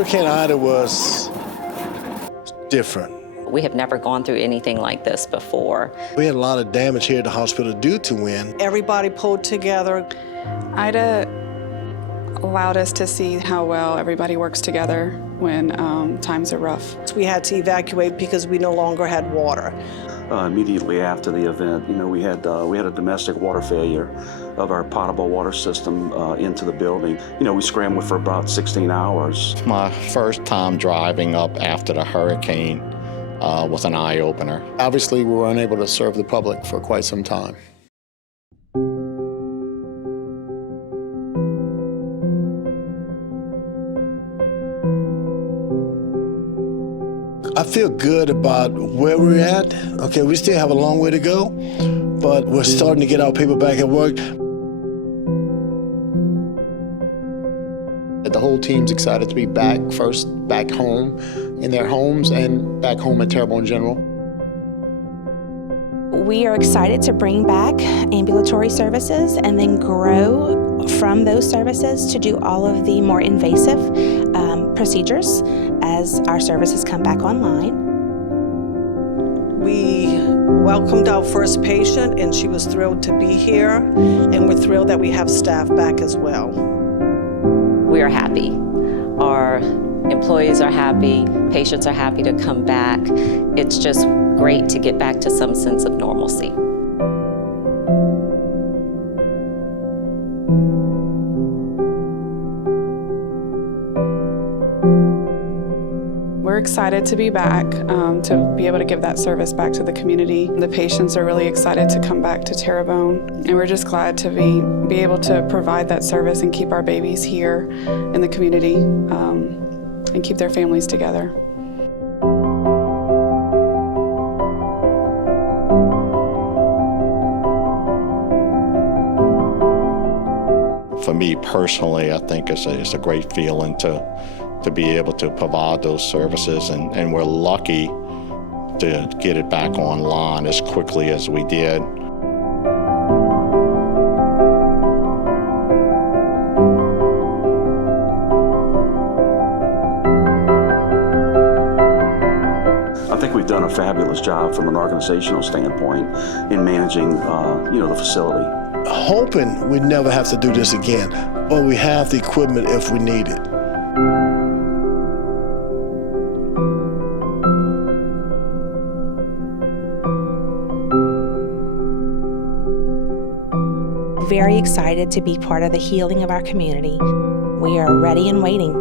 Hurricane Ida was different. We have never gone through anything like this before. We had a lot of damage here at the hospital due to wind. Everybody pulled together. Ida allowed us to see how well everybody works together when times are rough. We had to evacuate because we no longer had water. Immediately after the event, we had a domestic water failure of our potable water system into the building. We scrambled for about 16 hours. My first time driving up after the hurricane was an eye-opener. Obviously, we were unable to serve the public for quite some time. I feel good about where we're at. Okay, we still have a long way to go, but we're starting to get our people back at work. The whole team's excited to be back, first back home in their homes and back home at Terrebonne General. We are excited to bring back ambulatory services and then grow from those services to do all of the more invasive procedures as our services come back online. We welcomed our first patient, and she was thrilled to be here, and we're thrilled that we have staff back as well. We are happy. Our employees are happy, patients are happy to come back. It's just great to get back to some sense of normalcy. We're excited to be back, to be able to give that service back to the community. The patients are really excited to come back to Terrebonne, and we're just glad to be able to provide that service and keep our babies here in the community and keep their families together. For me personally, I think it's a great feeling to be able to provide those services, and we're lucky to get it back online as quickly as we did. I think we've done a fabulous job from an organizational standpoint in managing, the facility. Hoping we never have to do this again, but we have the equipment if we need it. Very excited to be part of the healing of our community. We are ready and waiting.